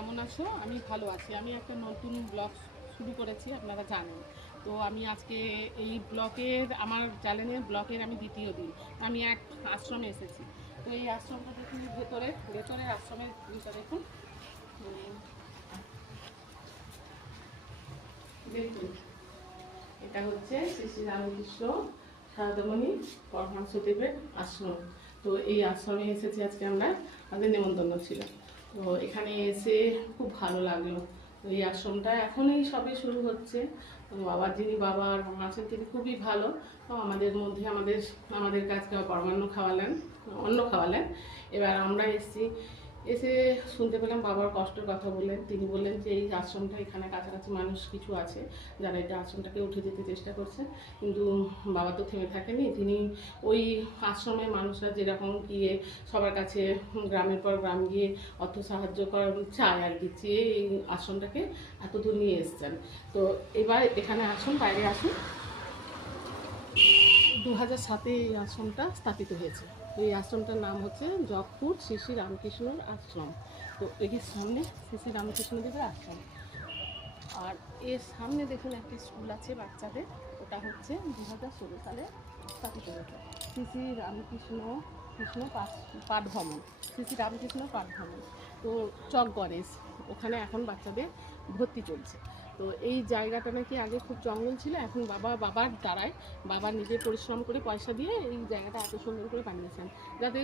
কেমন আছো? আমি ভালো আছি। আমি একটা নতুন ব্লগ শুরু করেছি, আপনারা জানেন। তো আমি আজকে এই আমার চ্যানেলের ব্লগের আমি দ্বিতীয় দিন। আমি এক আশ্রমে এসেছি। তো এই আশ্রমটা দেখুন, ভেতরে আশ্রমের ভিতরে দেখুন, দেখুন এটা হচ্ছে শ্রী শ্রী রামকৃষ্ণ সারদামণি পরমহংসদেবের আশ্রম। তো এই আশ্রমে এসেছি আজকে আমরা, আমাদের নেমন্তন্ন ছিল। তো এখানে এসে খুব ভালো লাগলো। তো এই আশ্রমটা এখনই সবে শুরু হচ্ছে। তো বাবা আর মা আছেন, তিনি খুবই ভালো। তো আমাদের মধ্যে আমাদের কাছকে অন্ন খাওয়ালেন। এবার আমরা এসে শুনতে পেলাম বাবার কষ্টের কথা বললেন। তিনি বললেন যে এই আশ্রমটা এখানে কাছাকাছি মানুষ কিছু আছে যারা এটা আশ্রমটাকে উঠে যেতে চেষ্টা করছে, কিন্তু বাবা তো থেমে থাকেনি। তিনি ওই আশ্রমের মানুষরা যেরকম গিয়ে সবার কাছে গ্রামের পর গ্রাম গিয়ে অর্থ সাহায্য চায় আর কি, চেয়ে এই আশ্রমটাকে এত দূর নিয়ে এসছেন। তো এবার এখানে আসুন, বাইরে আসুন। 2007-এ এই আশ্রমটা স্থাপিত হয়েছে। এই আশ্রমটার নাম হচ্ছে জগপুর শ্রী শ্রী রামকৃষ্ণর আশ্রম। তো এটির সামনে শ্রী শ্রী রামকৃষ্ণদেবের আশ্রম। আর এর সামনে দেখুন একটা স্কুল আছে বাচ্চাদের, ওটা হচ্ছে 2016 সালে স্থাপিত হয়েছে। শ্রী শ্রী পাঠভবন, শ্রী শ্রী রামকৃষ্ণ পাঠভবন। তো চক গণেশ, ওখানে এখন বাচ্চাদের ভর্তি চলছে। তো এই জায়গাটা নাকি আগে খুব জঙ্গল ছিল, এখন বাবার দ্বারায় বাবা নিজে পরিশ্রম করে পয়সা দিয়ে এই জায়গাটা এত সুন্দর করে বানিয়েছেন যাতে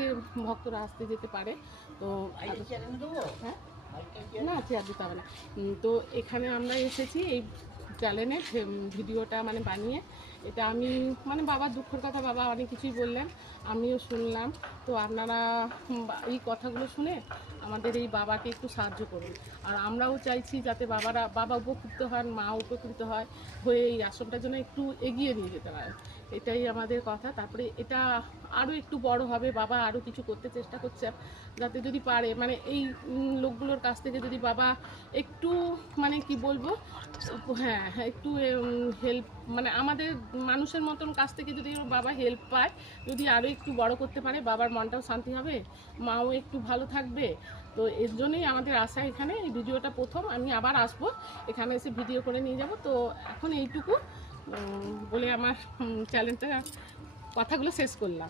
ভক্তরা আসতে যেতে পারে। তো হ্যাঁ, না চেয়ার দিতে হবে না। তো এখানে আমরা এসেছি এই চ্যানেলে ভিডিওটা মানে বানিয়ে, এটা আমি মানে বাবার দুঃখের কথা বাবা অনেক কিছুই বললেন, আমিও শুনলাম। তো আপনারা এই কথাগুলো শুনে আমাদের এই বাবাকে একটু সাহায্য করুন। আর আমরাও চাইছি যাতে বাবা উপকৃত হন, মা উপকৃত হয়ে এই আশ্রমটার জন্য একটু এগিয়ে নিয়ে যেতে পারে। এটাই আমাদের কথা। তারপরে এটা আরও একটু বড় হবে, বাবা আরও কিছু করতে চেষ্টা করছে, যাতে যদি পারে মানে এই লোকগুলোর কাছ থেকে যদি বাবা একটু মানে কি বলবো, হ্যাঁ হ্যাঁ একটু হেল্প, মানে আমাদের মানুষের মতন কাছ থেকে যদি বাবা হেল্প পায়, যদি আরও একটু বড় করতে পারে, বাবার মনটাও শান্তি হবে, মাও একটু ভালো থাকবে। তো এর জন্যই আমাদের আশা। এখানে এই ভিডিওটা প্রথম, আমি আবার আসবো, এখানে এসে ভিডিও করে নিয়ে যাব। তো এখন এইটুকু বলে আমার চ্যানেলটা কথাগুলো শেষ করলাম।